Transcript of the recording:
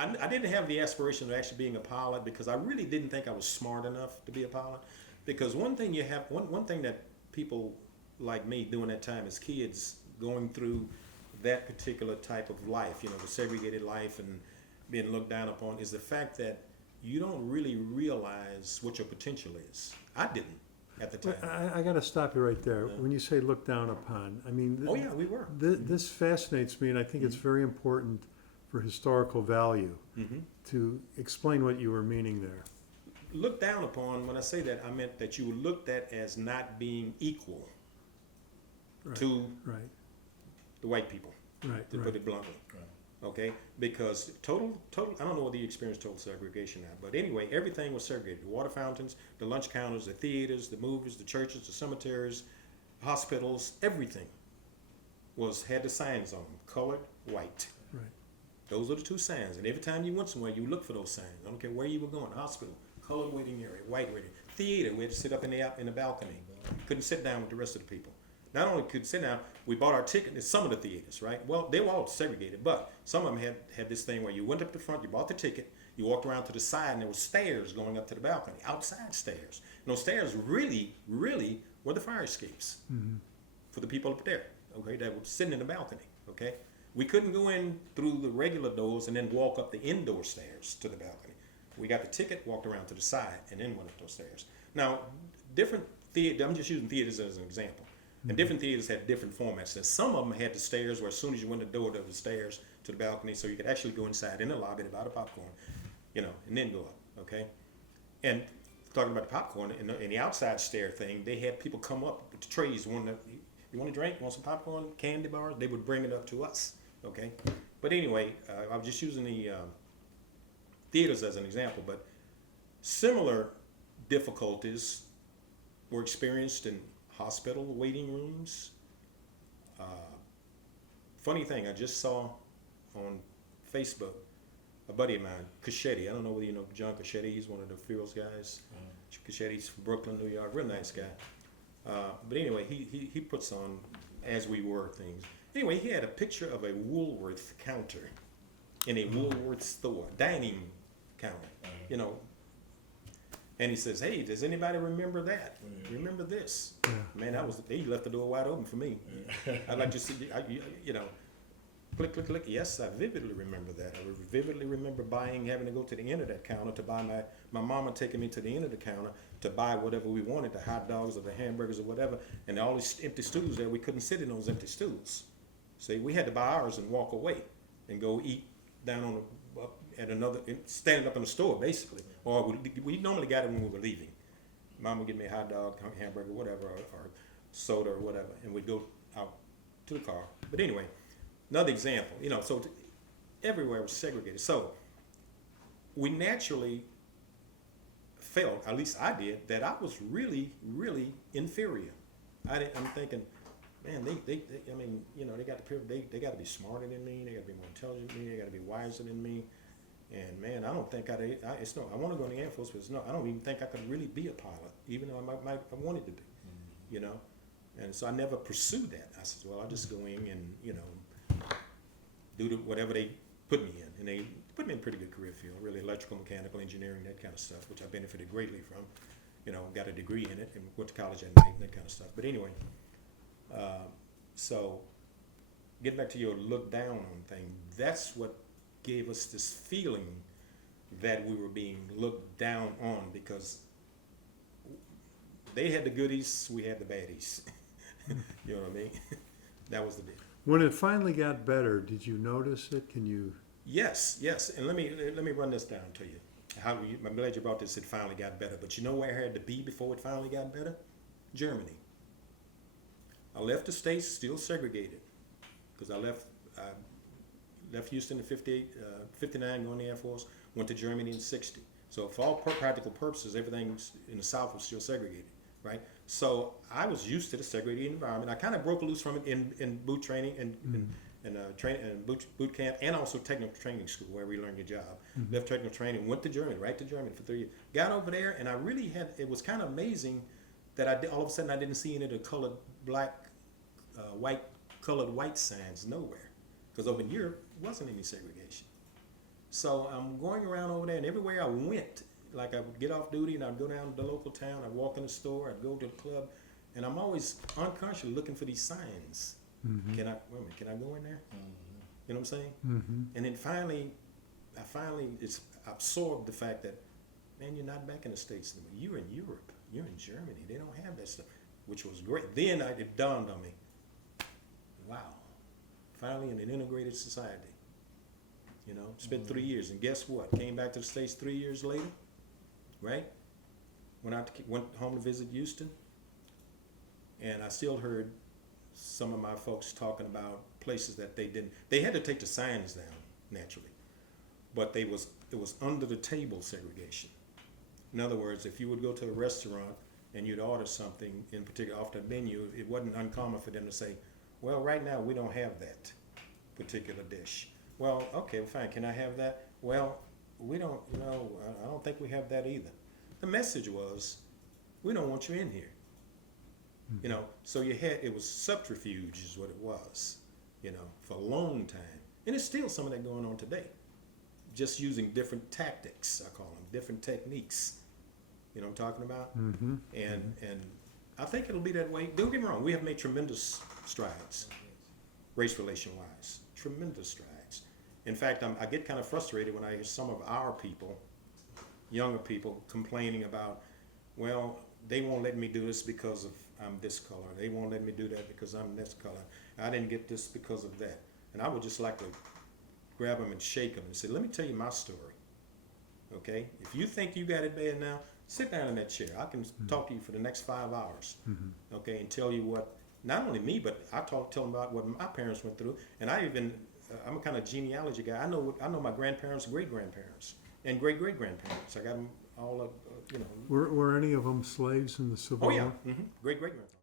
I didn't have the aspiration of actually being a pilot because I really didn't think I was smart enough to be a pilot. Because one thing that people like me during that time as kids going through that particular type of life, the segregated life and being looked down upon, is the fact that you don't really realize what your potential is. I didn't at the time. I got to stop you right there. Yeah. When you say look down upon, I mean, Oh yeah, we were. this fascinates me, and I think it's very important for historical value Mm-hmm. to explain what you were meaning there. Looked down upon, when I say that, I meant that you were looked at as not being equal Right, to right, the white people, right, to put it bluntly. Okay, because total, I don't know what the experience total segregation now, but anyway, everything was segregated. The water fountains, the lunch counters, the theaters, the movies, the churches, the cemeteries, hospitals, everything had the signs on them, colored, white. right. Those are the two signs, and every time you went somewhere, you look for those signs. I don't care where you were going, hospital, colored waiting area, white waiting, theater, we had to sit up in the balcony. Couldn't sit down with the rest of the people. Not only could sit down, we bought our ticket in some of the theaters, right? Well, they were all segregated, but some of them had this thing where you went up the front, you bought the ticket, you walked around to the side, and there were stairs going up to the balcony, outside stairs. And those stairs really, really were the fire escapes for the people up there, okay, that were sitting in the balcony, okay? We couldn't go in through the regular doors and then walk up the indoor stairs to the balcony. We got the ticket, walked around to the side, and then went up those stairs. Now, different theaters, I'm just using theaters as an example. And different theaters had different formats. And some of them had the stairs where as soon as you went the door, there were stairs to the balcony, so you could actually go inside in the lobby to buy the popcorn, and then go up, okay? And talking about the popcorn, in the outside stair thing, they had people come up with the trays. You want a drink? You want some popcorn, candy bars? They would bring it up to us, okay? But anyway, I was just using the theaters as an example, but similar difficulties were experienced in hospital waiting rooms. Funny thing, I just saw on Facebook a buddy of mine, Cachetti. I don't know whether you know John Cachetti. He's one of the Feels guys. Cachetti's from Brooklyn, New York. Real nice guy. But anyway, he puts on As We Were things. Anyway, he had a picture of a Woolworth counter in a Woolworth store, dining counter, And he says, "Hey, does anybody remember that? Remember this?" Yeah. Man, he left the door wide open for me. I'd like to see, click, click, click. Yes, I vividly remember that. I vividly remember having to go to the end of that counter to buy my mama taking me to the end of the counter to buy whatever we wanted, the hot dogs or the hamburgers or whatever, and all these empty stools there. We couldn't sit in those empty stools. See, we had to buy ours and walk away and go eat down on at another, standing up in the store basically, or we normally got it when we were leaving. Mom would give me a hot dog, hamburger, whatever, or soda or whatever, and we'd go out to the car. But anyway, another example, so everywhere was segregated. So we naturally felt, at least I did, that I was really, really inferior. I'm thinking, man, they got to be smarter than me. They got to be more intelligent than me. They got to be wiser than me. And man, I don't think I want to go in the Air Force, but I don't even think I could really be a pilot, even though I wanted to be, And so I never pursued that. I said, well, I'll just go in and, do whatever they put me in. And they put me in a pretty good career field, really electrical, mechanical, engineering, that kind of stuff, which I benefited greatly from. Got a degree in it and went to college at night and that kind of stuff. But anyway, so getting back to your look down on thing, that's what gave us this feeling that we were being looked down on because they had the goodies, we had the baddies. You know what I mean? That was the deal. When it finally got better, did you notice it? Can you? Yes. And let me run this down to you. I'm glad you brought this. It finally got better. But you know where I had to be before it finally got better? Germany. I left the States still segregated because I left Houston in 59, going to the Air Force, went to Germany in 60. So for all practical purposes, everything in the South was still segregated, right? So I was used to the segregated environment. I kind of broke loose from it in boot training and boot camp, and also technical training school where we learned your job. Left technical training, went to Germany, right to Germany for 3 years. Got over there, and I really it was kind of amazing that all of a sudden I didn't see any of the colored white signs nowhere. Because over in Europe, wasn't any segregation. So I'm going around over there, and everywhere I went, like I would get off duty and I'd go down to the local town, I'd walk in the store, I'd go to the club, and I'm always unconsciously looking for these signs. Mhm. Can I, wait a minute, can I go in there? You know what I'm saying? Mhm. And then finally, it's absorbed the fact that, man, you're not back in the States anymore. You're in Europe. You're in Germany. They don't have that stuff, which was great. Then it dawned on me, wow, finally in an integrated society. You know, spent 3 years, and guess what? Came back to the States 3 years later, right? Went home to visit Houston, and I still heard some of my folks talking about places that they had to take the signs down naturally, but it was under the table segregation. In other words, if you would go to a restaurant and you'd order something in particular off the menu, it wasn't uncommon for them to say, well, right now we don't have that particular dish. Well, okay, fine, can I have that? Well, we don't, I don't think we have that either. The message was, we don't want you in here. So it was subterfuge is what it was, for a long time. And it's still some of that going on today. Just using different tactics, I call them, different techniques. You know what I'm talking about? Mhm. And I think it'll be that way. Don't get me wrong, we have made tremendous strides, race relation wise, tremendous strides. In fact, I get kind of frustrated when I hear some of our people, younger people, complaining about, well, they won't let me do this because I'm this color. They won't let me do that because I'm this color. I didn't get this because of that. And I would just like to grab them and shake them and say, let me tell you my story. Okay? If you think you got it bad now, sit down in that chair. I can talk to you for the next 5 hours. Okay? And tell you what, not only me, but I tell them about what my parents went through. And I'm a kind of genealogy guy. I know my grandparents, great-grandparents, and great-great-grandparents. I got them all up, Were any of them slaves in the Civil Oh, War? yeah. Great-great-grandparents.